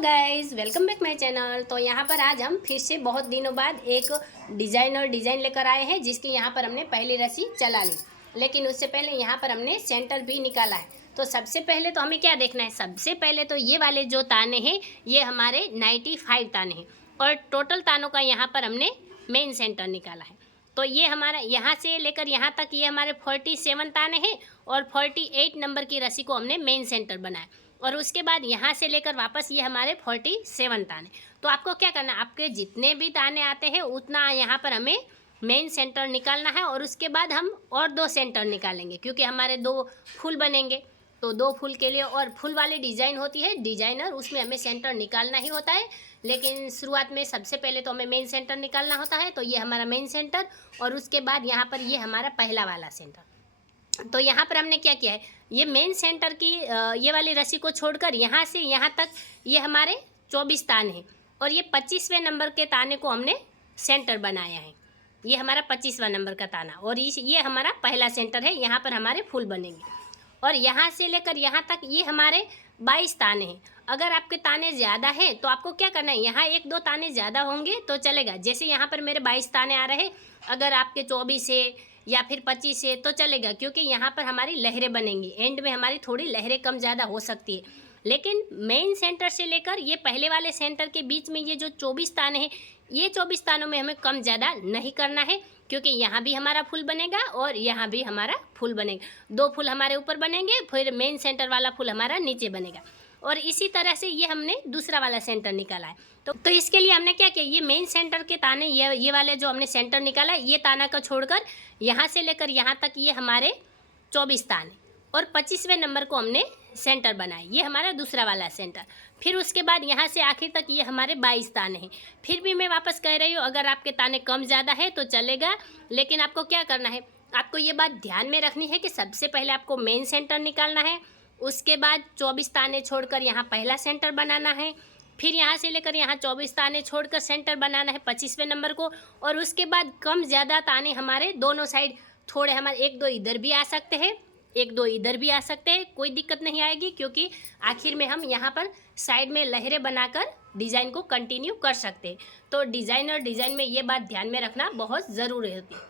Guys, welcome back my channel. तो यहाँ पर आज हम फिर से बहुत दिनों बाद एक डिज़ाइन लेकर आए हैं, जिसकी यहाँ पर हमने पहली रस्सी चला ली। लेकिन उससे पहले यहाँ पर हमने सेंटर भी निकाला है। तो सबसे पहले तो हमें क्या देखना है, सबसे पहले तो ये वाले जो ताने हैं ये हमारे 95 ताने हैं और टोटल तानों का यहाँ पर हमने मेन सेंटर निकाला है। तो ये हमारा यहाँ से लेकर यहाँ तक ये हमारे 47 ताने हैं और 48 नंबर की रस्सी को हमने मेन सेंटर बनाया। और उसके बाद यहाँ से लेकर वापस ये हमारे 47 ताने। तो आपको क्या करना है, आपके जितने भी ताने आते हैं उतना यहाँ पर हमें मेन सेंटर निकालना है। और उसके बाद हम और 2 सेंटर निकालेंगे, क्योंकि हमारे 2 फूल बनेंगे। तो 2 फूल के लिए और फूल वाली डिज़ाइन होती है डिजाइनर, उसमें हमें सेंटर निकालना ही होता है। लेकिन शुरुआत में सबसे पहले तो हमें मेन सेंटर निकालना होता है। तो ये हमारा मेन सेंटर और उसके बाद यहाँ पर ये हमारा पहला वाला सेंटर। तो यहाँ पर हमने क्या किया है, ये मेन सेंटर की ये वाली रस्सी को छोड़कर यहाँ से यहाँ तक ये हमारे 24 ताने हैं और ये 25वें नंबर के ताने को हमने सेंटर बनाया है। ये हमारा 25वां नंबर का ताना और ये हमारा पहला सेंटर है। यहाँ पर हमारे फूल बनेंगे और यहाँ से लेकर यहाँ तक ये हमारे 22 ताने हैं। अगर आपके ताने ज़्यादा हैं तो आपको क्या करना है, यहाँ 1-2 ताने ज़्यादा होंगे तो चलेगा। जैसे यहाँ पर मेरे 22 ताने आ रहे हैं, अगर आपके 24 है या फिर 25 है तो चलेगा, क्योंकि यहाँ पर हमारी लहरें बनेंगी। एंड में हमारी थोड़ी लहरें कम ज़्यादा हो सकती है। लेकिन मेन सेंटर से लेकर ये पहले वाले सेंटर के बीच में ये जो 24 ताने हैं, ये 24 तानों में हमें कम ज़्यादा नहीं करना है, क्योंकि यहाँ भी हमारा फूल बनेगा और यहाँ भी हमारा फूल बनेगा। 2 फूल हमारे ऊपर बनेंगे, फिर मेन सेंटर वाला फूल हमारा नीचे बनेगा। और इसी तरह से ये हमने दूसरा वाला सेंटर निकाला है। तो इसके लिए हमने क्या किया, ये मेन सेंटर के ताने ये वाले जो हमने सेंटर निकाला है, ये ताना का छोड़कर यहाँ से लेकर यहाँ तक ये हमारे 24 ताने और 25वें नंबर को हमने सेंटर बनाए। ये हमारा दूसरा वाला सेंटर। फिर उसके बाद यहाँ से आखिर तक ये हमारे 22 ताने हैं। फिर भी मैं वापस कह रही हूँ, अगर आपके ताने कम ज़्यादा है तो चलेगा, लेकिन आपको क्या करना है, आपको ये बात ध्यान में रखनी है कि सबसे पहले आपको मेन सेंटर निकालना है। उसके बाद 24 ताने छोड़कर यहाँ पहला सेंटर बनाना है। फिर यहाँ से लेकर यहाँ 24 ताने छोड़कर सेंटर बनाना है 25वें नंबर को। और उसके बाद कम ज़्यादा ताने हमारे दोनों साइड थोड़े हमारे 1-2 इधर भी आ सकते हैं, 1-2 इधर भी आ सकते हैं, कोई दिक्कत नहीं आएगी, क्योंकि आखिर में हम यहाँ पर साइड में लहरें बनाकर डिज़ाइन को कंटिन्यू कर सकते हैं। तो डिज़ाइन में ये बात ध्यान में रखना बहुत ज़रूरी होती है।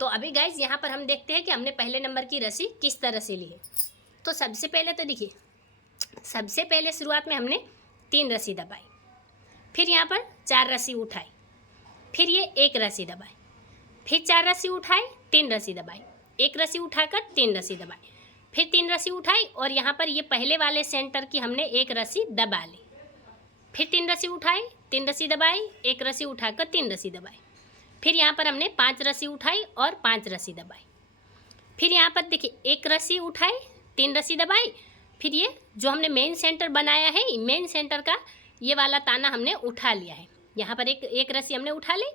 तो अभी गाइज यहाँ पर हम देखते हैं कि हमने पहले नंबर की रस्सी किस तरह से ली है। तो सबसे पहले तो देखिए, सबसे पहले शुरुआत में हमने 3 रस्सी दबाई, फिर यहाँ पर 4 रस्सी उठाई, फिर ये 1 रस्सी दबाई, फिर 4 रस्सी उठाई, 3 रस्सी दबाई, 1 रस्सी उठाकर 3 रस्सी दबाई, फिर 3 रस्सी उठाई और यहाँ पर ये पहले वाले सेंटर की हमने 1 रस्सी दबा ली, फिर 3 रस्सी उठाई, 3 रस्सी दबाई, 1 रस्सी उठाकर 3 रस्सी दबाई, फिर यहाँ पर हमने 5 रस्सी उठाई और 5 रस्सी दबाई, फिर यहाँ पर देखिए 1 रस्सी उठाई, 3 रस्सी दबाई, फिर ये जो हमने मेन सेंटर बनाया है, मेन सेंटर का ये वाला ताना हमने उठा लिया है। यहाँ पर एक रस्सी हमने उठा ली,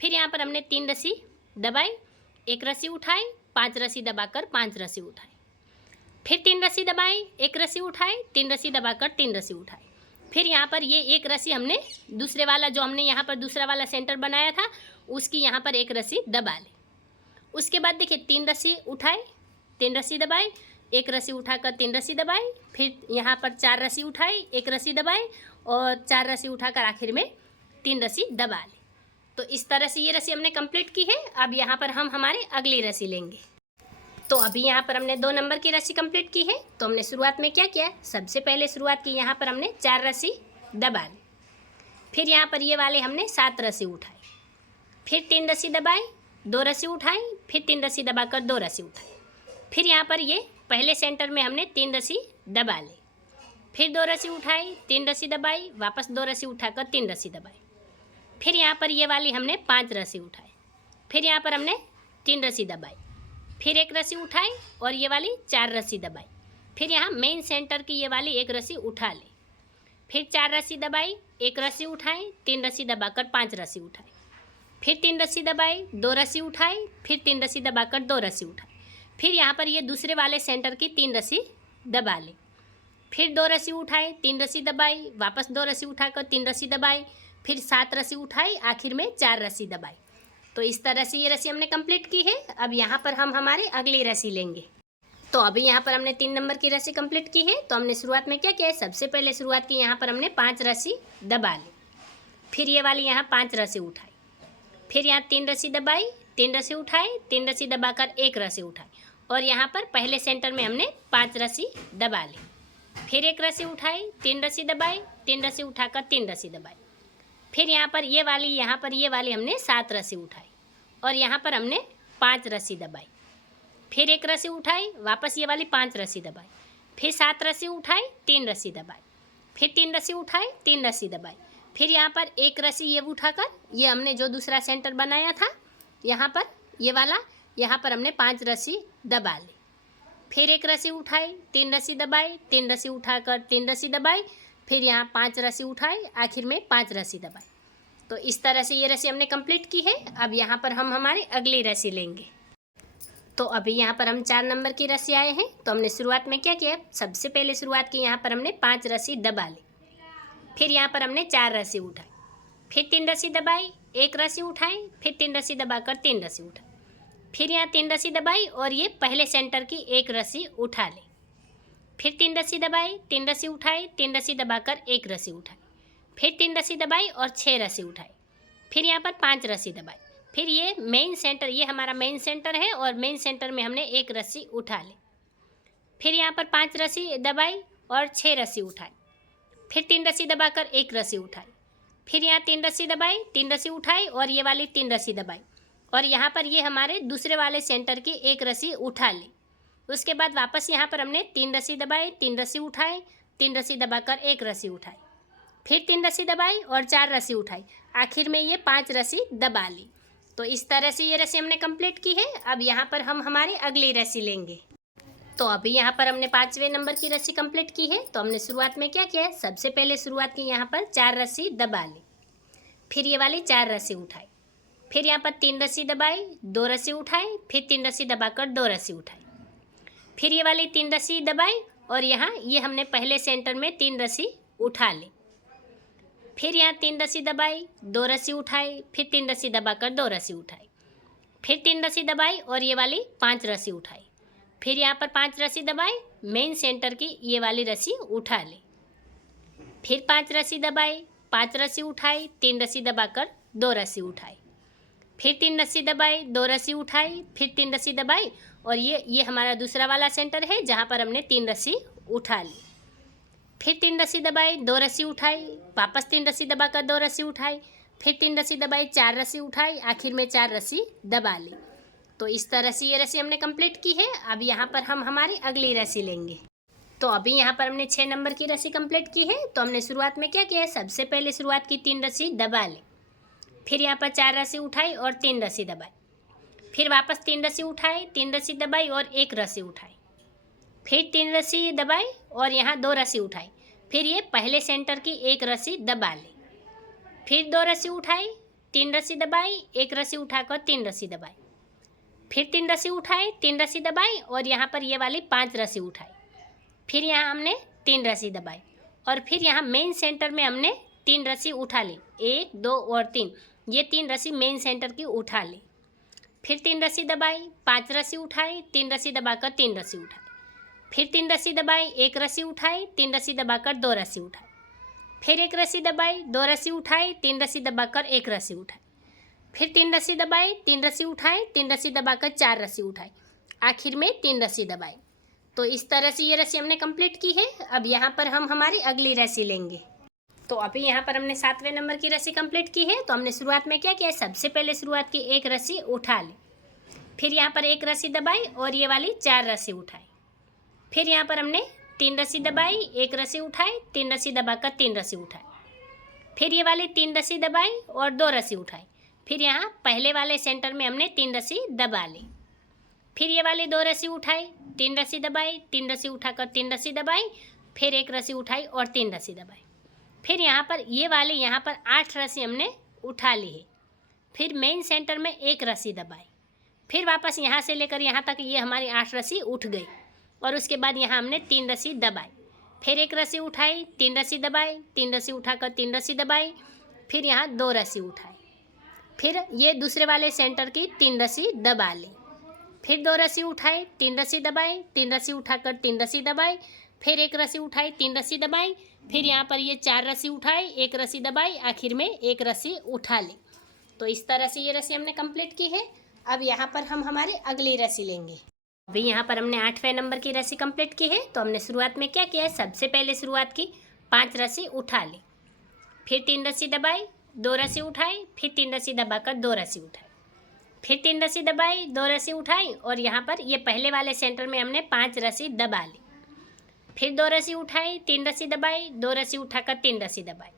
फिर यहाँ पर हमने 3 रस्सी दबाई, 1 रस्सी उठाई, 5 रस्सी दबाकर 5 रस्सी उठाई, फिर 3 रस्सी दबाई, 1 रस्सी उठाई, 3 रस्सी दबाकर 3 रस्सी उठाई, फिर यहाँ पर ये 1 रस्सी हमने दूसरे वाला जो हमने यहाँ पर दूसरा वाला सेंटर बनाया था उसकी यहाँ पर 1 रस्सी दबा ली। उसके बाद देखिए 3 रस्सी उठाई, 3 रस्सी दबाई, 1 रस्सी उठाकर 3 रस्सी दबाई, फिर यहाँ पर 4 रस्सी उठाई, 1 रस्सी दबाई और 4 रस्सी उठाकर आखिर में 3 रस्सी दबा ली। तो इस तरह से ये रस्सी हमने कंप्लीट की है। अब यहाँ पर हम हमारी अगली रस्सी लेंगे। तो अभी यहाँ पर हमने 2 नंबर की रस्सी कंप्लीट की है। तो हमने शुरुआत में क्या किया, सबसे पहले शुरुआत की यहाँ पर हमने 4 रस्सी दबा ली, फिर यहाँ पर ये वाले हमने 7 रस्सी उठाई, फिर 3 रस्सी दबाई, 2 रस्सी उठाई, फिर 3 रस्सी दबाकर 2 रस्सी उठाई, फिर यहाँ पर ये पहले सेंटर में हमने 3 रस्सी दबा ली, फिर 2 रस्सी उठाई, 3 रस्सी दबाई, वापस 2 रस्सी उठाकर 3 रस्सी दबाई, फिर यहाँ पर ये वाली हमने 5 रस्सी उठाई, फिर यहाँ पर हमने 3 रस्सी दबाई, फिर 1 रस्सी उठाई और ये वाली 4 रस्सी दबाई, फिर यहाँ मेन सेंटर की ये वाली 1 रस्सी उठा ली, फिर 4 रस्सी दबाई, 1 रस्सी उठाई, 3 रस्सी दबाकर 5 रस्सी उठाई, फिर 3 रस्सी दबाई, 2 रस्सी उठाई, फिर 3 रस्सी दबाकर 2 रस्सी उठाई, फिर यहाँ पर ये दूसरे वाले सेंटर की 3 रस्सी दबा ली, फिर 2 रस्सी उठाई, 3 रस्सी दबाई, वापस 2 रस्सी उठाकर 3 रस्सी दबाई, फिर 7 रस्सी उठाई, आखिर में 4 रस्सी दबाई। तो इस तरह से ये रस्सी हमने कंप्लीट की है। अब यहाँ पर हम हमारी अगली रस्सी लेंगे। तो अभी यहाँ पर हमने 3 नंबर की रस्सी कंप्लीट की है। तो हमने शुरुआत में क्या किया है, सबसे पहले शुरुआत की यहाँ पर हमने 5 रस्सी दबा ली, फिर ये वाली यहाँ 5 रस्सी उठाई, फिर यहाँ 3 रस्सी दबाई, 3 रस्सी उठाई, 3 रस्सी दबाकर 1 रस्सी उठाई, और यहाँ पर पहले सेंटर में हमने 5 रस्सी दबा ली, फिर 1 रस्सी उठाई, 3 रस्सी दबाई, 3 रस्सी उठाकर 3 रस्सी दबाई, फिर यहाँ पर ये वाली हमने 7 रस्सी उठाई, और यहाँ पर हमने 5 रस्सी दबाई, फिर 1 रस्सी उठाई, वापस ये वाली 5 रस्सी दबाई, फिर 7 रस्सी उठाई, 3 रस्सी दबाई, फिर 3 रस्सी उठाई, 3 रस्सी दबाई, फिर यहाँ पर 1 रस्सी ये उठाकर ये हमने जो दूसरा सेंटर बनाया था यहाँ पर ये वाला, यहाँ पर हमने 5 रस्सी दबा ली, फिर 1 रस्सी उठाई, 3 रस्सी दबाई, 3 रस्सी उठाकर 3 रस्सी दबाई, फिर यहाँ 5 रस्सी उठाई, आखिर में 5 रस्सी दबाई। तो इस तरह से ये रस्सी हमने कंप्लीट की है। अब यहाँ पर हम हमारी अगली रस्सी लेंगे। तो अभी यहाँ पर हम 4 नंबर की रस्सी आए हैं। तो हमने शुरुआत में क्या किया, सबसे पहले शुरुआत की यहाँ पर हमने 5 रस्सी दबा ली, फिर यहाँ पर हमने 4 रस्सी उठाई, फिर 3 रस्सी दबाई, 1 रस्सी उठाई, फिर 3 रस्सी दबाकर 3 रस्सी उठाई, फिर यहाँ 3 रस्सी दबाई और ये पहले सेंटर की 1 रस्सी उठा ली, फिर 3 रस्सी दबाई, 3 रस्सी उठाई, 3 रस्सी दबाकर 1 रस्सी उठाई, फिर 3 रस्सी दबाई और 6 रस्सी उठाई, फिर यहाँ पर 5 रस्सी दबाई, फिर ये मेन सेंटर, ये हमारा मेन सेंटर है और मेन सेंटर में हमने 1 रस्सी उठा ली, फिर यहाँ पर 5 रस्सी दबाई और 6 रस्सी उठाई, फिर 3 रस्सी दबाकर 1 रस्सी उठाई, फिर यहाँ 3 रस्सी दबाई, 3 रस्सी उठाई और ये वाली 3 रस्सी दबाई, और यहाँ पर ये हमारे दूसरे वाले सेंटर की 1 रस्सी उठा ली। उसके बाद वापस यहाँ पर हमने 3 रस्सी दबाई, 3 रस्सी उठाई, 3 रस्सी दबाकर 1 रस्सी उठाई, फिर 3 रस्सी दबाई और 4 रस्सी उठाई, आखिर में ये 5 रस्सी दबा ली। तो इस तरह से ये रस्सी हमने कंप्लीट की है। अब यहाँ पर हम हमारी अगली रस्सी लेंगे। तो अभी यहाँ पर हमने 5वें नंबर की रस्सी कंप्लीट की है। तो हमने शुरुआत में क्या किया है, सबसे पहले शुरुआत की यहाँ पर 4 रस्सी दबा ली, फिर ये वाली 4 रस्सी उठाई, फिर यहाँ पर 3 रस्सी दबाई, 2 रस्सी उठाई, फिर 3 रस्सी दबाकर 2 रस्सी उठाई, फिर ये वाली 3 रस्सी दबाई और यहाँ ये हमने पहले सेंटर में 3 रस्सी उठा ली, फिर यहाँ 3 रस्सी दबाई, 2 रस्सी उठाई, फिर 3 रस्सी दबाकर 2 रस्सी उठाई, फिर 3 रस्सी दबाई और ये वाली 5 रस्सी उठाई, फिर यहाँ पर 5 रस्सी दबाई, मेन सेंटर की ये वाली रस्सी उठा ली, फिर 5 रस्सी दबाई, 5 रस्सी उठाई, 3 रस्सी दबाकर 2 रस्सी उठाई, फिर 3 रस्सी दबाई, 2 रस्सी उठाई, फिर 3 रस्सी दबाई और ये हमारा दूसरा वाला सेंटर है जहाँ पर हमने 3 रस्सी उठा ली, फिर 3 रस्सी दबाई, 2 रस्सी उठाई, वापस 3 रस्सी दबाकर 2 रस्सी उठाई, फिर 3 रस्सी दबाई, 4 रस्सी उठाई, आखिर में 4 रस्सी दबा ली। तो इस तरह से ये रस्सी हमने कंप्लीट की है। अब यहाँ पर हम हमारी अगली रस्सी लेंगे। तो अभी यहाँ पर हमने 6 नंबर की रस्सी कंप्लीट की है। तो हमने शुरुआत में क्या किया है, सबसे पहले शुरुआत की 3 रस्सी दबा ली, फिर यहाँ पर 4 रस्सी उठाई और 3 रस्सी दबाई, फिर वापस 3 रस्सी उठाई, 3 रस्सी दबाई और 1 रस्सी उठाई, फिर 3 रस्सी दबाई और यहाँ 2 रस्सी उठाई, फिर ये पहले सेंटर की 1 रस्सी दबा ली, फिर 2 रस्सी उठाई, 3 रस्सी दबाई, 1 रस्सी उठाकर 3 रस्सी दबाई, फिर 3 रस्सी उठाई, 3 रस्सी दबाई और यहाँ पर ये वाली 5 रस्सी उठाई, फिर यहाँ हमने 3 रस्सी दबाई और फिर यहाँ मेन सेंटर में हमने 3 रस्सी उठा ली, 1, 2 और 3, ये 3 रस्सी मेन सेंटर की उठा ली, फिर 3 रस्सी दबाई, 5 रस्सी उठाई, 3 रस्सी दबाकर 3 रस्सी उठाई, फिर 3 रस्सी दबाई, 1 रस्सी उठाई, 3 रस्सी दबाकर 2 रस्सी उठाई, फिर 1 रस्सी दबाई, 2 रस्सी उठाई, 3 रस्सी दबाकर 1 रस्सी उठाई, फिर 3 रस्सी दबाई, 3 रस्सी उठाई, 3 रस्सी दबाकर 4 रस्सी उठाई, आखिर में 3 रस्सी दबाई। तो इस तरह से ये रस्सी हमने कंप्लीट की है। अब यहाँ पर हम हमारी अगली रस्सी लेंगे। तो अभी यहाँ पर हमने 7वें नंबर की रस्सी कंप्लीट की है। तो हमने शुरुआत में क्या किया, सबसे पहले शुरुआत की 1 रस्सी उठा ली, फिर यहाँ पर 1 रस्सी दबाई और ये वाली 4 रस्सी उठाई, फिर यहाँ पर हमने 3 रस्सी दबाई, 1 रस्सी उठाई, 3 रस्सी दबाकर 3 रस्सी उठाई, फिर ये वाली 3 रस्सी दबाई और 2 रस्सी उठाई, फिर यहाँ पहले वाले सेंटर में हमने 3 रस्सी दबा ली, फिर ये वाली 2 रस्सी उठाई, 3 रस्सी दबाई, 3 रस्सी उठाकर 3 रस्सी दबाई, फिर 1 रस्सी उठाई और 3 रस्सी दबाई, फिर यहाँ पर ये वाली यहाँ पर 8 रस्सी हमने उठा ली है, फिर मेन सेंटर में 1 रस्सी दबाई, फिर वापस यहाँ से लेकर यहाँ तक ये हमारी 8 रस्सी उठ गई और उसके बाद यहाँ हमने 3 रस्सी दबाई, फिर 1 रस्सी उठाई, 3 रस्सी दबाई, 3 रस्सी उठाकर 3 रस्सी दबाई, फिर यहाँ 2 रस्सी उठाई, फिर ये दूसरे वाले सेंटर की 3 रस्सी दबा ली, फिर 2 रस्सी उठाए, 3 रस्सी दबाए, 3 रस्सी उठाकर 3 रस्सी दबाए, फिर 1 रस्सी उठाई, 3 रस्सी दबाई, फिर यहाँ पर ये 4 रस्सी उठाए, 1 रस्सी दबाई, आखिर में 1 रस्सी उठा ली। तो इस तरह से ये रस्सी हमने कंप्लीट की है। अब यहाँ पर हम हमारी अगली रस्सी लेंगे। अभी यहाँ पर हमने 8वें नंबर की रस्सी कंप्लीट की है। तो हमने शुरुआत में क्या किया है, सबसे पहले शुरुआत की 5 रस्सी उठा ली, फिर 3 रस्सी दबाई, 2 रस्सी उठाई, फिर 3 रस्सी दबाकर 2 रस्सी उठाई, फिर 3 रस्सी दबाई, 2 रस्सी उठाई, और यहाँ पर ये पहले वाले सेंटर में हमने 5 रस्सी दबा ली, फिर 2 रस्सी उठाई, 3 रस्सी दबाई, 2 रस्सी उठाकर 3 रस्सी दबाई,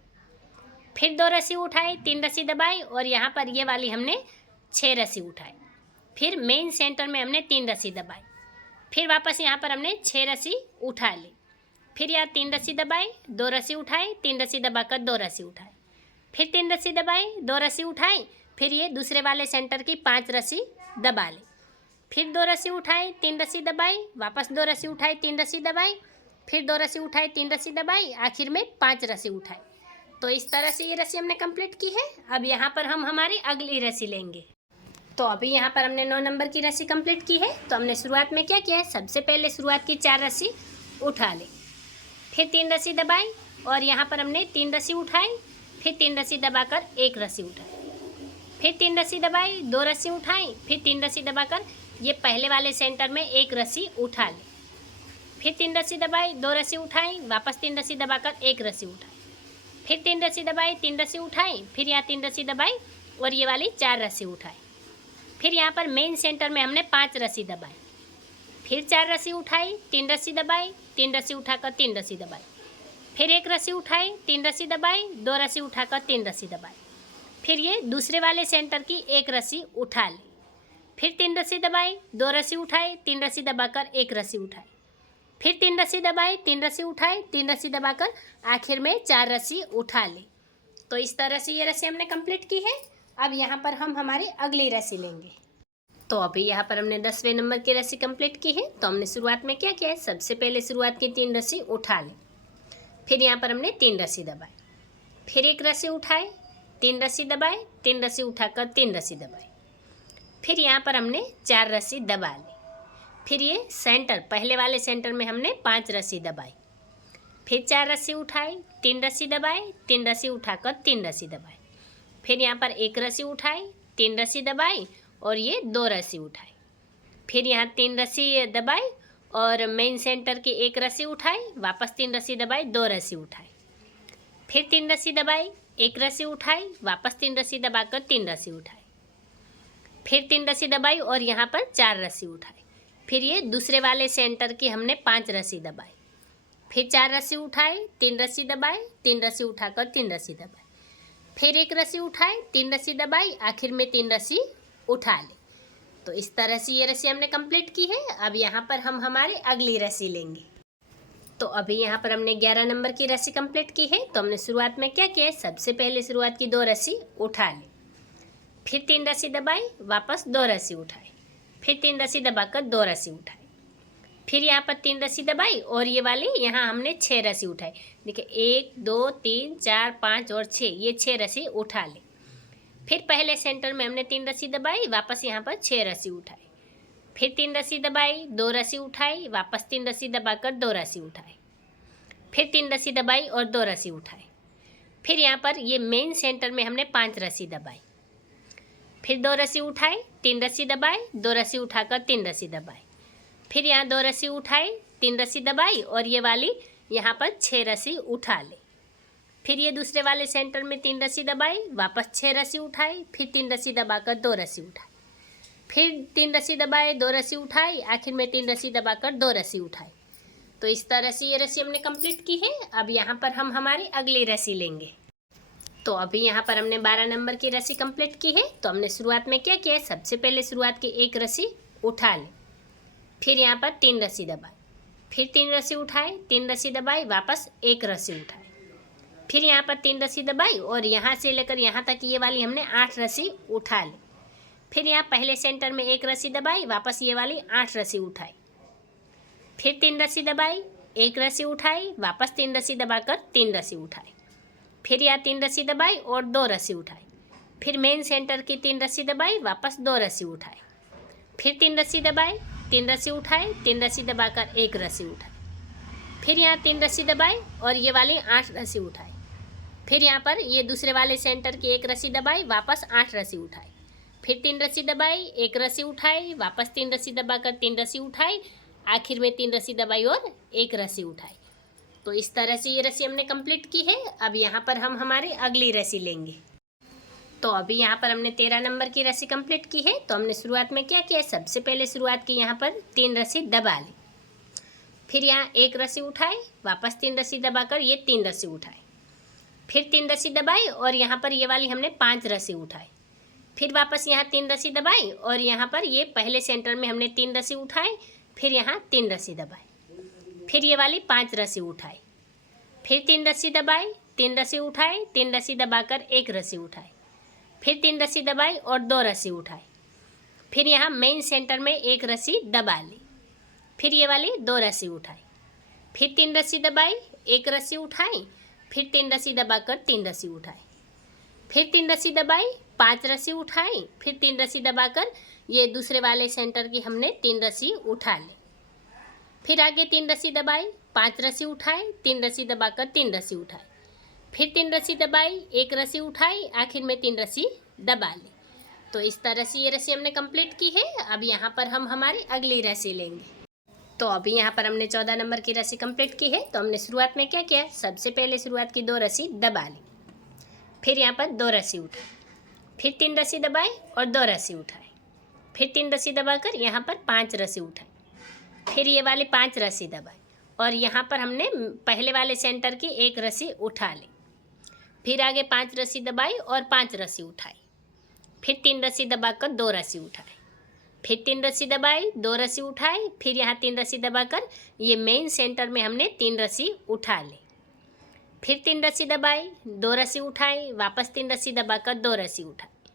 फिर 2 रस्सी उठाई, 3 रस्सी दबाई, और यहाँ पर ये वाली हमने 6 रस्सी उठाई, फिर मेन सेंटर में हमने 3 रस्सी दबाई, फिर वापस यहाँ पर हमने 6 रस्सी उठा ली, फिर यहाँ 3 रस्सी दबाई, 2 रस्सी उठाई, 3 रस्सी दबाकर 2 रस्सी उठाई, फिर 3 रस्सी दबाई, 2 रस्सी उठाई, फिर ये दूसरे वाले सेंटर की 5 रस्सी दबा ली, फिर 2 रस्सी उठाई, 3 रस्सी दबाई, वापस 2 रस्सी उठाई, 3 रस्सी दबाई, फिर 2 रस्सी उठाई, 3 रस्सी दबाई, आखिर में 5 रस्सी उठाई। तो इस तरह से ये रस्सी हमने कंप्लीट की है। अब यहाँ पर हम हमारी अगली रस्सी लेंगे। तो अभी यहाँ पर हमने 9 नंबर की रस्सी कंप्लीट की है। तो हमने शुरुआत में क्या किया है, सबसे पहले शुरुआत की 4 रस्सी उठा ली, फिर 3 रस्सी दबाई, और यहाँ पर हमने 3 रस्सी उठाई, फिर 3 रस्सी दबाकर 1 रस्सी उठाई, फिर 3 रस्सी दबाई, 2 रस्सी उठाई, फिर 3 रस्सी दबाकर ये पहले वाले सेंटर में 1 रस्सी उठा ली, फिर 3 रस्सी दबाई, 2 रस्सी उठाई, वापस 3 रस्सी दबाकर 1 रस्सी उठाई, फिर 3 रस्सी दबाई, 3 रस्सी उठाई, फिर यहाँ 3 रस्सी दबाई, और ये वाली 4 रस्सी उठाई, फिर यहाँ पर मेन सेंटर में हमने 5 रस्सी दबाई, फिर 4 रस्सी उठाई, 3 रस्सी दबाई, 3 रस्सी उठाकर 3 रस्सी दबाई, फिर 1 रस्सी उठाई, 3 रस्सी दबाई, 2 रस्सी उठाकर 3 रस्सी दबाई, फिर ये दूसरे वाले सेंटर की 1 रस्सी उठा ली, फिर 3 रस्सी दबाई, 2 रस्सी उठाई, 3 रस्सी दबाकर 1 रस्सी उठाई, फिर 3 रस्सी दबाई, 3 रस्सी उठाई, 3 रस्सी दबाकर आखिर में 4 रस्सी उठा ली। तो इस तरह से ये रस्सी हमने कंप्लीट की है। अब यहाँ पर हम हमारी अगली रस्सी लेंगे। तो अभी यहाँ पर हमने 10वें नंबर की रस्सी कंप्लीट की है। तो हमने शुरुआत में क्या किया है, सबसे पहले शुरुआत की 3 रस्सी उठा ली, फिर यहाँ पर हमने 3 रस्सी दबाई, फिर 1 रस्सी उठाई, 3 रस्सी दबाई, 3 रस्सी उठाकर 3 रस्सी दबाई, फिर यहाँ पर हमने 4 रस्सी दबा ली, फिर ये सेंटर पहले वाले सेंटर में हमने 5 रस्सी दबाई, फिर 4 रस्सी उठाई, 3 रस्सी दबाई, 3 रस्सी उठाकर 3 रस्सी दबाई, फिर यहाँ पर 1 रस्सी उठाई, 3 रस्सी दबाई, और ये 2 रस्सी उठाई, फिर यहाँ 3 रस्सी दबाई, और मेन सेंटर की 1 रस्सी उठाई, वापस 3 रस्सी दबाई, 2 रस्सी उठाई, फिर 3 रस्सी दबाई, 1 रस्सी उठाई, वापस 3 रस्सी दबाकर 3 रस्सी उठाई, फिर 3 रस्सी दबाई, और यहाँ पर 4 रस्सी उठाई, फिर ये दूसरे वाले सेंटर की हमने 5 रस्सी दबाई, फिर 4 रस्सी उठाई, 3 रस्सी दबाई, 3 रस्सी उठाकर 3 रस्सी दबाई, फिर 1 रस्सी उठाई, 3 रस्सी दबाई, आखिर में 3 रस्सी उठा ली। तो इस तरह से ये रस्सी हमने कंप्लीट की है। अब यहाँ पर हम हमारी अगली रस्सी लेंगे। तो अभी यहाँ पर हमने 11 नंबर की रस्सी कंप्लीट की है। तो हमने शुरुआत में क्या किया है, सबसे पहले शुरुआत की 2 रस्सी उठा ली, फिर 3 रस्सी दबाई, वापस 2 रस्सी उठाई, फिर 3 रस्सी दबाकर 2 रस्सी उठाई, फिर यहाँ पर 3 रस्सी दबाई, और ये वाली यहाँ हमने 6 रस्सी उठाई। देखिए 1 2 3 4 5 और 6, ये 6 रस्सी उठा ली, फिर पहले सेंटर में हमने 3 रस्सी दबाई, वापस यहाँ पर 6 रस्सी उठाई, फिर 3 रस्सी दबाई, 2 रस्सी उठाई, वापस 3 रस्सी दबाकर 2 रस्सी उठाई, फिर 3 रस्सी दबाई और 2 रस्सी उठाई, फिर यहाँ पर ये मेन सेंटर में हमने 5 रस्सी दबाई, फिर 2 रस्सी उठाई, 3 रस्सी दबाई, 2 रस्सी उठाकर 3 रस्सी दबाई, फिर यहाँ 2 रस्सी उठाई, 3 रस्सी दबाई, और ये वाली यहाँ पर 6 रस्सी उठा ली, फिर ये दूसरे वाले सेंटर में 3 रस्सी दबाई, वापस 6 रस्सी उठाई, फिर 3 रस्सी दबाकर 2 रस्सी उठाई, फिर 3 रस्सी दबाए, 2 रस्सी उठाई, आखिर में 3 रस्सी दबाकर 2 रस्सी उठाई। तो इस तरह से ये रस्सी हमने कंप्लीट की है। अब यहाँ पर हम हमारी अगली रस्सी लेंगे। तो अभी यहाँ पर हमने 12 नंबर की रस्सी कंप्लीट की है। तो हमने शुरुआत में क्या किया है, सबसे पहले शुरुआत की 1 रस्सी उठा ली, फिर यहाँ पर 3 रस्सी दबाई, फिर 3 रस्सी उठाई, 3 रस्सी दबाई, वापस 1 रस्सी उठाई, फिर यहाँ पर 3 रस्सी दबाई, और यहाँ से लेकर यहाँ तक ये वाली हमने 8 रस्सी उठा ली, फिर यहाँ पहले सेंटर में 1 रस्सी दबाई, वापस ये वाली 8 रस्सी उठाई, फिर 3 रस्सी दबाई, 1 रस्सी उठाई, वापस 3 रस्सी दबाकर 3 रस्सी उठाई, फिर यहाँ 3 रस्सी दबाई और 2 रस्सी उठाई, फिर मेन सेंटर की 3 रस्सी दबाई, वापस 2 रस्सी उठाई, फिर 3 रस्सी दबाई, 3 रस्सी उठाई, 3 रस्सी दबाकर 1 रस्सी उठाई, फिर यहाँ 3 रस्सी दबाई और ये वाली 8 रस्सी उठाई, फिर यहाँ पर ये दूसरे वाले सेंटर की 1 रस्सी दबाई, वापस 8 रस्सी उठाई, फिर 3 रस्सी दबाई, 1 रस्सी उठाई, वापस 3 रस्सी दबाकर 3 रस्सी उठाई, आखिर में 3 रस्सी दबाई और 1 रस्सी उठाई। तो इस तरह से ये रस्सी हमने कंप्लीट की है। अब यहाँ पर हम हमारी अगली रस्सी लेंगे। तो अभी यहाँ पर हमने 13 नंबर की रस्सी कंप्लीट की है। तो हमने शुरुआत में क्या किया, सबसे पहले शुरुआत की यहाँ पर 3 रस्सी दबा ली, फिर यहाँ 1 रस्सी उठाई, वापस 3 रस्सी दबाकर ये 3 रस्सी उठाई, फिर 3 रस्सी दबाई और यहाँ पर ये वाली हमने 5 रस्सी उठाई, फिर वापस यहाँ 3 रस्सी दबाई और यहाँ पर ये पहले सेंटर में हमने 3 रस्सी उठाई, फिर यहाँ 3 रस्सी दबाई, फिर ये वाली 5 रस्सी उठाई, फिर 3 रस्सी दबाई, 3 रस्सी उठाई, 3 रस्सी दबाकर 1 रस्सी उठाई, फिर 3 रस्सी दबाई और 2 रस्सी उठाई, फिर यहाँ मेन सेंटर में 1 रस्सी दबा ली, फिर ये वाली 2 रस्सी उठाई, फिर 3 रस्सी दबाई, 1 रस्सी उठाई, फिर 3 रस्सी दबाकर 3 रस्सी उठाई, फिर 3 रस्सी दबाई, 5 रस्सी उठाई, फिर 3 रस्सी दबाकर ये दूसरे वाले सेंटर की हमने 3 रस्सी उठा ली, फिर आगे 3 रस्सी दबाई, 5 रस्सी उठाई, 3 रस्सी दबाकर 3 रस्सी उठाई, फिर 3 रस्सी दबाई, 1 रस्सी उठाई, आखिर में 3 रस्सी दबा ली। तो इस तरह से ये रस्सी हमने कंप्लीट की है। अब यहाँ पर हम हमारी अगली रस्सी लेंगे। तो अभी यहाँ पर हमने 14 नंबर की रस्सी कंप्लीट की है। तो हमने शुरुआत में क्या किया, सबसे पहले शुरुआत की 2 रस्सी दबा ली, फिर यहाँ पर 2 रस्सी उठाई, फिर 3 रस्सी दबाई और 2 रस्सी उठाई, फिर 3 रस्सी दबाकर यहाँ पर 5 रस्सी उठाई, फिर ये वाली 5 रस्सी दबाई और यहाँ पर हमने पहले वाले सेंटर की 1 रस्सी उठा ली, फिर आगे 5 रस्सी दबाई और 5 रस्सी उठाई, फिर 3 रस्सी दबाकर 2 रस्सी उठाई, फिर 3 रस्सी दबाई, 2 रस्सी उठाई, फिर यहाँ 3 रस्सी दबाकर ये मेन सेंटर में हमने 3 रस्सी उठा ली, फिर 3 रस्सी दबाई, 2 रस्सी उठाई, वापस 3 रस्सी दबाकर 2 रस्सी उठाई,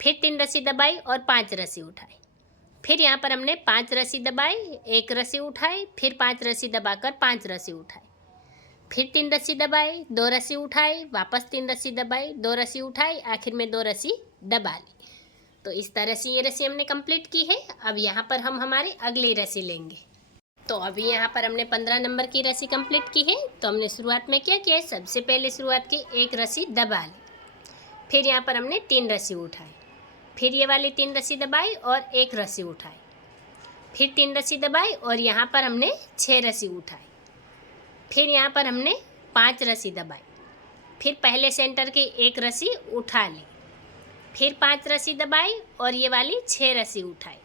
फिर 3 रस्सी दबाई और 5 रस्सी उठाई, फिर यहाँ पर हमने 5 रस्सी दबाई, 1 रस्सी उठाई, फिर 5 रस्सी दबाकर 5 रस्सी उठाई, फिर 3 रस्सी दबाई, 2 रस्सी उठाई, वापस 3 रस्सी दबाई, 2 रस्सी उठाई, आखिर में 2 रस्सी दबा ली। तो इस तरह से ये रस्सी हमने कंप्लीट की है। अब यहाँ पर हम हमारी अगली रस्सी लेंगे। तो अभी यहाँ पर हमने 15 नंबर की रस्सी कंप्लीट की है। तो हमने शुरुआत में क्या किया है, सबसे पहले शुरुआत की 1 रस्सी दबा ली, फिर यहाँ पर हमने 3 रस्सी उठाई, फिर ये वाली 3 रस्सी दबाई और 1 रस्सी उठाई, फिर 3 रस्सी दबाई और यहाँ पर हमने 6 रस्सी उठाई, फिर यहाँ पर हमने 5 रस्सी दबाई, फिर पहले सेंटर की 1 रस्सी उठा ली, फिर 5 रस्सी दबाई और ये वाली 6 रस्सी उठाई,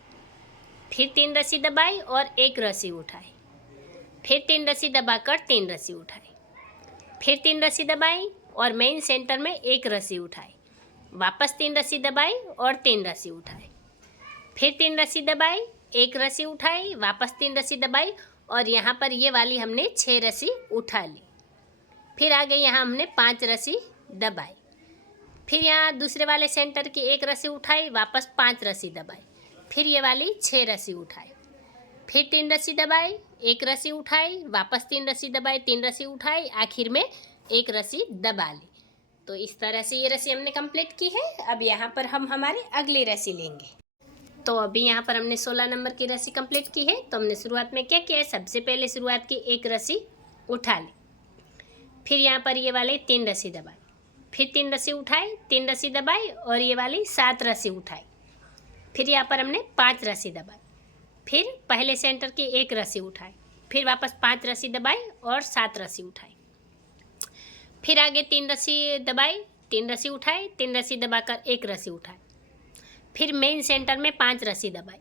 फिर 3 रस्सी दबाई और 1 रस्सी उठाई, फिर 3 रस्सी दबाकर 3 रस्सी उठाई, फिर 3 रस्सी दबाई और मेन सेंटर में 1 रस्सी उठाई, वापस 3 रस्सी दबाई और 3 रस्सी उठाई, फिर 3 रस्सी दबाई, 1 रस्सी उठाई, वापस 3 रस्सी दबाई और यहाँ पर ये वाली हमने 6 रस्सी उठा ली, फिर आगे यहाँ हमने 5 रस्सी दबाई, फिर यहाँ दूसरे वाले सेंटर की 1 रस्सी उठाई, वापस 5 रस्सी दबाई, फिर ये वाली 6 रस्सी उठाई, फिर 3 रस्सी दबाई, 1 रस्सी उठाई, वापस 3 रस्सी दबाई, 3 रस्सी उठाई, आखिर में 1 रस्सी दबा ली। तो इस तरह से ये रस्सी हमने कंप्लीट की है। अब यहाँ पर हम हमारी अगली रस्सी लेंगे। तो अभी यहाँ पर हमने 16 नंबर की रस्सी कंप्लीट की है। तो हमने शुरुआत में क्या किया है, सबसे पहले शुरुआत की 1 रस्सी उठा ली, फिर यहाँ पर ये वाली 3 रस्सी दबाई, फिर 3 रस्सी उठाई, 3 रस्सी दबाई और ये वाली 7 रस्सी उठाई, फिर यहाँ पर हमने 5 रस्सी दबाई, फिर पहले सेंटर की 1 रस्सी उठाई, फिर वापस 5 रस्सी दबाई और 7 रस्सी उठाई, फिर आगे 3 रस्सी दबाई, 3 रस्सी उठाई, 3 रस्सी दबाकर 1 रस्सी उठाई, फिर मेन सेंटर में 5 रस्सी दबाई,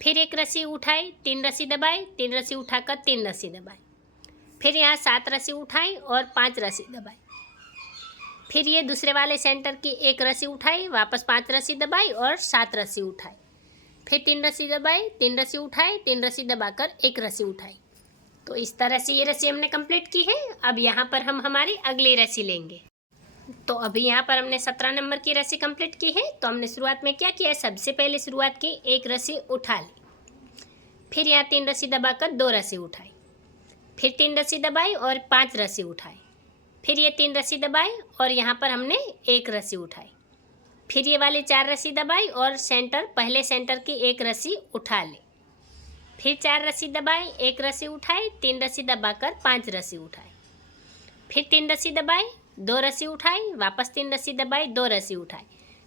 फिर 1 रस्सी उठाई, 3 रस्सी दबाई, 3 रस्सी उठाकर 3 रस्सी दबाई, फिर यहाँ 7 रस्सी उठाई और 5 रस्सी दबाई, फिर ये दूसरे वाले सेंटर की 1 रस्सी उठाई, वापस 5 रस्सी दबाई और 7 रस्सी उठाई, फिर 3 रस्सी दबाई, 3 रस्सी उठाई, 3 रस्सी दबाकर 1 रस्सी उठाई। तो इस तरह से ये रस्सी हमने कंप्लीट की है। अब यहाँ पर हम हमारी अगली रस्सी लेंगे। तो अभी यहाँ पर हमने 17 नंबर की रस्सी कंप्लीट की है। तो हमने शुरुआत में क्या किया है, सबसे पहले शुरुआत की 1 रस्सी उठा ली, फिर यहाँ 3 रस्सी दबाकर 2 रस्सी उठाई, फिर 3 रस्सी दबाई और 5 रस्सी उठाई, फिर ये 3 रस्सी दबाई और यहाँ पर हमने 1 रस्सी उठाई, फिर ये वाली 4 रस्सी दबाई और पहले सेंटर की एक रस्सी उठा ली। फिर 4 रस्सी दबाई, एक रस्सी उठाई, 3 रस्सी दबाकर 5 रस्सी उठाई। फिर 3 रस्सी दबाई, 2 रस्सी उठाई, वापस 3 रस्सी दबाई, 2 रस्सी उठाई।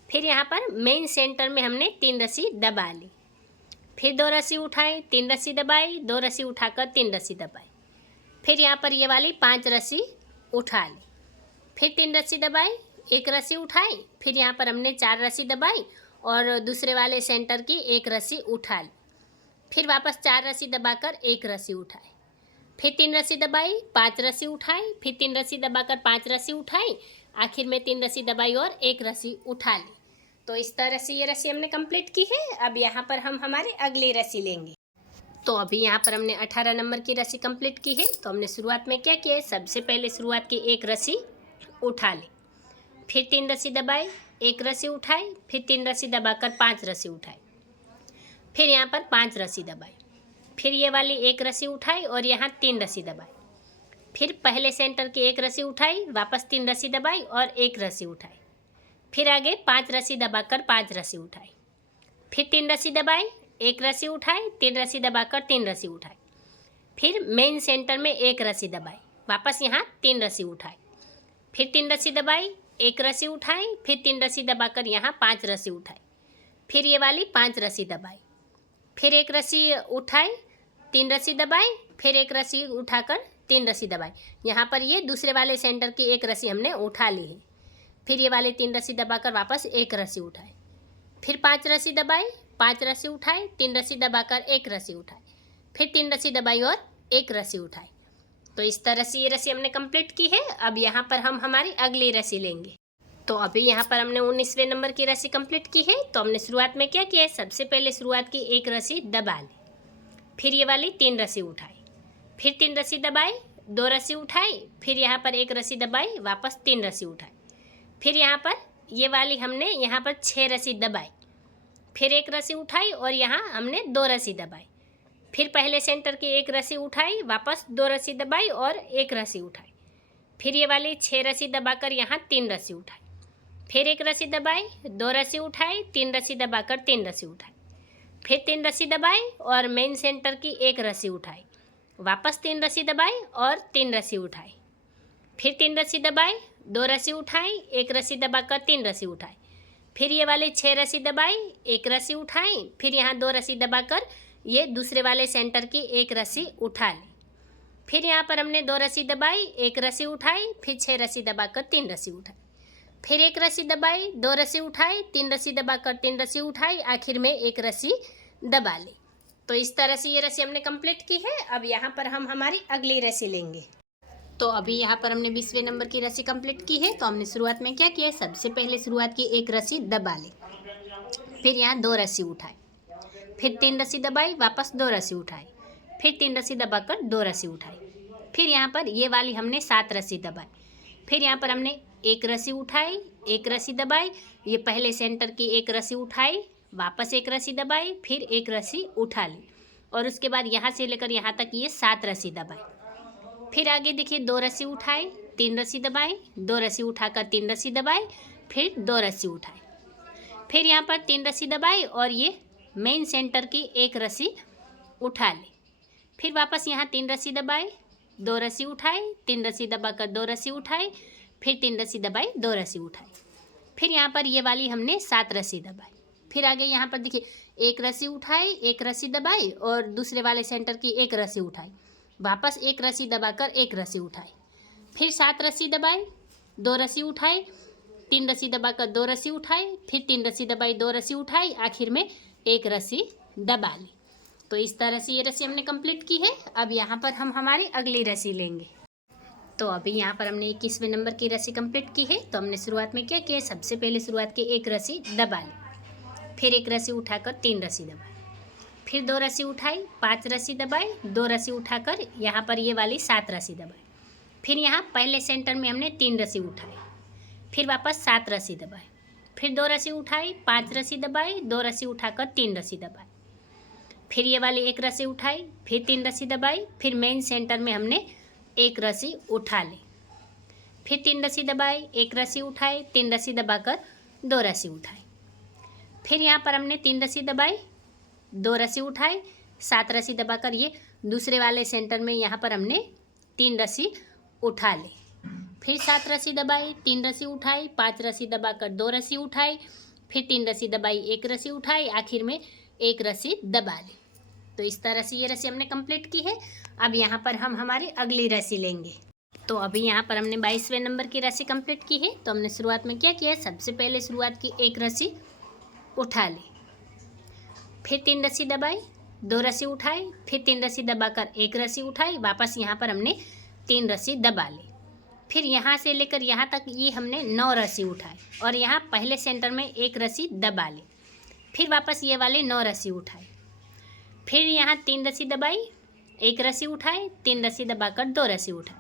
फिर यहाँ पर मेन सेंटर में हमने 3 रस्सी दबा ली। फिर 2 रस्सी उठाई, 3 रस्सी दबाई, 2 रस्सी उठाकर 3 रस्सी दबाई। फिर यहाँ पर ये वाली 5 रस्सी उठा ली। फिर 3 रस्सी दबाई, एक रस्सी उठाई। फिर यहाँ पर हमने 4 रस्सी दबाई और दूसरे वाले सेंटर की एक रस्सी उठा ली। फिर वापस 4 रस्सी दबाकर एक रस्सी उठाई। फिर 3 रस्सी दबाई, 5 रस्सी उठाई। फिर 3 रस्सी दबाकर 5 रस्सी उठाई। आखिर में 3 रस्सी दबाई और एक रस्सी उठा ली। तो इस तरह से ये रस्सी हमने कंप्लीट की है। अब यहाँ पर हम हमारी अगली रस्सी लेंगे। तो अभी यहाँ पर हमने 18 नंबर की रस्सी कंप्लीट की है। तो हमने शुरुआत में क्या किया है, सबसे पहले शुरुआत की एक रस्सी उठा ली। फिर 3 रस्सी दबाई, एक रस्सी उठाई। फिर 3 रस्सी दबाकर 5 रस्सी उठाई। फिर यहाँ पर 5 रस्सी दबाई। फिर ये वाली एक रस्सी उठाई और यहाँ 3 रस्सी दबाई। फिर पहले सेंटर की एक रस्सी उठाई, वापस 3 रस्सी दबाई और एक रस्सी उठाई। फिर आगे 5 रस्सी दबाकर 5 रस्सी उठाई। फिर 3 रस्सी दबाई, एक रस्सी उठाई, 3 रस्सी दबाकर 3 रस्सी उठाई। फिर मेन सेंटर में एक रस्सी दबाई, वापस यहाँ 3 रस्सी उठाई। फिर 3 रस्सी दबाई, एक रस्सी उठाई। फिर 3 रस्सी दबाकर यहाँ 5 रस्सी उठाई। फिर ये वाली 5 रस्सी दबाई। फिर एक रस्सी उठाई, 3 रस्सी दबाई। फिर एक रस्सी उठाकर 3 रस्सी दबाई। यहाँ पर ये दूसरे वाले सेंटर की एक रस्सी हमने उठा ली है। फिर ये वाले 3 रस्सी दबाकर वापस एक रस्सी उठाई। फिर 5 रस्सी दबाई, 5 रस्सी उठाई, 3 रस्सी दबाकर एक रस्सी उठाई। फिर 3 रस्सी दबाई और एक रस्सी उठाई। तो इस तरह से ये रस्सी हमने कंप्लीट की है। अब यहाँ पर हम हमारी अगली रस्सी लेंगे। तो अभी यहाँ पर हमने 19वें नंबर की रस्सी कंप्लीट की है। तो हमने शुरुआत में क्या किया है, सबसे पहले शुरुआत की एक रस्सी दबा ली। फिर ये वाली 3 रस्सी उठाई। फिर 3 रस्सी दबाई, 2 रस्सी उठाई। फिर यहाँ पर एक रस्सी दबाई, वापस 3 रस्सी उठाई। फिर यहाँ पर ये वाली हमने यहाँ पर 6 रस्सी दबाई। फिर एक रस्सी उठाई और यहाँ हमने 2 रस्सी दबाई। फिर पहले सेंटर की एक रस्सी उठाई, वापस 2 रस्सी दबाई और एक रस्सी उठाई। फिर ये वाली 6 रस्सी दबाकर यहाँ 3 रस्सी उठाई। फिर एक रस्सी दबाई, 2 रस्सी उठाई, 3 रस्सी दबाकर 3 रस्सी उठाई। फिर 3 रस्सी दबाई और मेन सेंटर की एक रस्सी उठाई, वापस 3 रस्सी दबाई और 3 रस्सी उठाई। फिर 3 रस्सी दबाई, 2 रस्सी उठाई, एक रस्सी दबाकर 3 रस्सी उठाई। फिर ये वाली 6 रस्सी दबाई, एक रस्सी उठाई। फिर यहाँ 2 रस्सी दबाकर ये दूसरे वाले सेंटर की एक रस्सी उठा ली। फिर यहाँ पर हमने 2 रस्सी दबाई, एक रस्सी उठाई। फिर 6 रस्सी दबाकर 3 रस्सी उठाई। फिर एक रस्सी दबाई, 2 रस्सी उठाई, 3 रस्सी दबाकर 3 रस्सी उठाई। आखिर में एक रस्सी दबा ली। तो इस तरह से ये रस्सी हमने कंप्लीट की है। अब यहाँ पर हम हमारी अगली रस्सी लेंगे। तो अभी यहाँ पर हमने 20वें नंबर की रस्सी कंप्लीट की है। तो हमने शुरुआत में क्या किया है, सबसे पहले शुरुआत की एक रस्सी दबा ली। फिर यहाँ 2 रस्सी उठाई। फिर 3 रस्सी दबाई, वापस 2 रस्सी उठाई। फिर 3 रस्सी दबाकर 2 रस्सी उठाई। फिर यहाँ पर ये वाली हमने 7 रस्सी दबाई। फिर यहाँ पर हमने एक रस्सी उठाई, एक रस्सी दबाई। ये पहले सेंटर की एक रस्सी उठाई, वापस एक रस्सी दबाई, फिर एक रस्सी उठा ली और उसके बाद यहाँ से लेकर यहाँ तक ये 7 रस्सी दबाई। फिर आगे देखिए 2 रस्सी उठाई, 3 रस्सी दबाई, 2 रस्सी उठाकर 3 रस्सी दबाई, फिर 2 रस्सी उठाई। फिर यहाँ पर 3 रस्सी दबाई और ये मेन सेंटर की एक रस्सी उठा ली। फिर वापस यहाँ 3 रस्सी दबाई, 2 रस्सी उठाई, 3 रस्सी दबाकर 2 रस्सी उठाई। फिर 3 रस्सी दबाई, 2 रस्सी उठाई। फिर यहाँ पर ये वाली हमने 7 रस्सी दबाई। फिर आगे यहाँ पर देखिए एक रस्सी उठाई, एक रस्सी दबाई और दूसरे वाले सेंटर की एक रस्सी उठाई, वापस एक रस्सी दबाकर एक रस्सी उठाई। फिर 7 रस्सी दबाई, 2 रस्सी उठाई, 3 रस्सी दबाकर 2 रस्सी उठाई। फिर 3 रस्सी दबाई, 2 रस्सी उठाई। आखिर में एक रस्सी दबा ली। तो इस तरह से ये रस्सी हमने कंप्लीट की है। अब यहाँ पर हम हमारी अगली रस्सी लेंगे। तो अभी यहाँ पर हमने 21वें नंबर की रस्सी कंप्लीट की है। तो हमने शुरुआत में क्या किया, सबसे पहले शुरुआत की एक रस्सी दबा ली। फिर एक रस्सी उठाकर 3 रस्सी दबाई। फिर 2 रस्सी उठाई, 5 रस्सी दबाई, 2 रस्सी उठाकर यहाँ पर ये वाली 7 रस्सी दबाई। फिर यहाँ पहले सेंटर में हमने 3 रस्सी उठाई। फिर वापस 7 रस्सी दबाई। फिर 2 रस्सी उठाई, 5 रस्सी दबाई, 2 रस्सी उठाकर 3 रस्सी दबाई। फिर ये वाली एक रस्सी उठाई, फिर 3 रस्सी दबाई। फिर मेन सेंटर में हमने एक रस्सी उठा ली। फिर 3 रस्सी दबाई, एक रस्सी उठाई, 3 रस्सी दबाकर 2 रस्सी उठाई। फिर यहाँ पर हमने 3 रस्सी दबाई, 2 रस्सी उठाई, 7 रस्सी दबाकर ये दूसरे वाले सेंटर में यहाँ पर हमने 3 रस्सी उठा ली। फिर 7 रस्सी दबाई, 3 रस्सी उठाई, 5 रस्सी दबाकर 2 रस्सी उठाई, फिर 3 रस्सी दबाई, 1 रस्सी उठाई, आखिर में 1 रस्सी दबा ली। तो इस तरह से ये रस्सी हमने कंप्लीट की है। अब यहाँ पर हम हमारी अगली रस्सी लेंगे। तो अभी यहाँ पर हमने 22वें नंबर की रस्सी कंप्लीट की है। तो हमने शुरुआत में क्या किया, सबसे पहले शुरुआत की 1 रस्सी उठा ली, फिर 3 रस्सी दबाई, 2 रस्सी उठाई, फिर 3 रस्सी दबाकर 1 रस्सी उठाई, वापस यहाँ पर हमने 3 रस्सी दबा ली। फिर यहाँ से लेकर यहाँ तक ये हमने 9 रस्सी उठाई और यहाँ पहले सेंटर में 1 रस्सी दबा ली। फिर वापस ये वाले 9 रस्सी उठाई, फिर यहाँ 3 रस्सी दबाई, 1 रस्सी उठाई, 3 रस्सी दबाकर 2 रस्सी उठाई,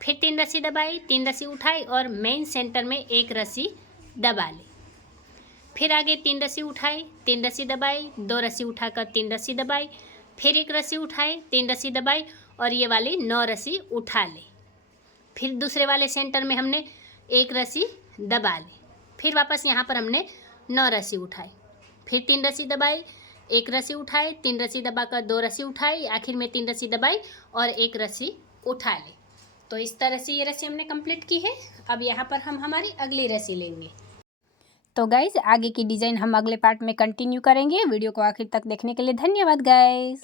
फिर 3 रस्सी दबाई, 3 रस्सी उठाई और मेन सेंटर में 1 रस्सी दबा ली। फिर आगे 3 रस्सी उठाई, 3 रस्सी दबाई, 2 रस्सी उठाकर 3 रस्सी दबाई, फिर 1 रस्सी उठाई, 3 रस्सी दबाई और ये वाली 9 रस्सी उठा ली। फिर दूसरे वाले सेंटर में हमने 1 रस्सी दबा ली। फिर वापस यहाँ पर हमने 9 रस्सी उठाई, फिर 3 रस्सी दबाई, 1 रस्सी उठाई, 3 रस्सी दबाकर 2 रस्सी उठाई, आखिर में 3 रस्सी दबाई और 1 रस्सी उठा ली। तो इस तरह से ये रस्सी हमने कंप्लीट की है। अब यहाँ पर हम हमारी अगली रस्सी लेंगे। तो गाइज आगे की डिज़ाइन हम अगले पार्ट में कंटिन्यू करेंगे। वीडियो को आखिर तक देखने के लिए धन्यवाद गाइज।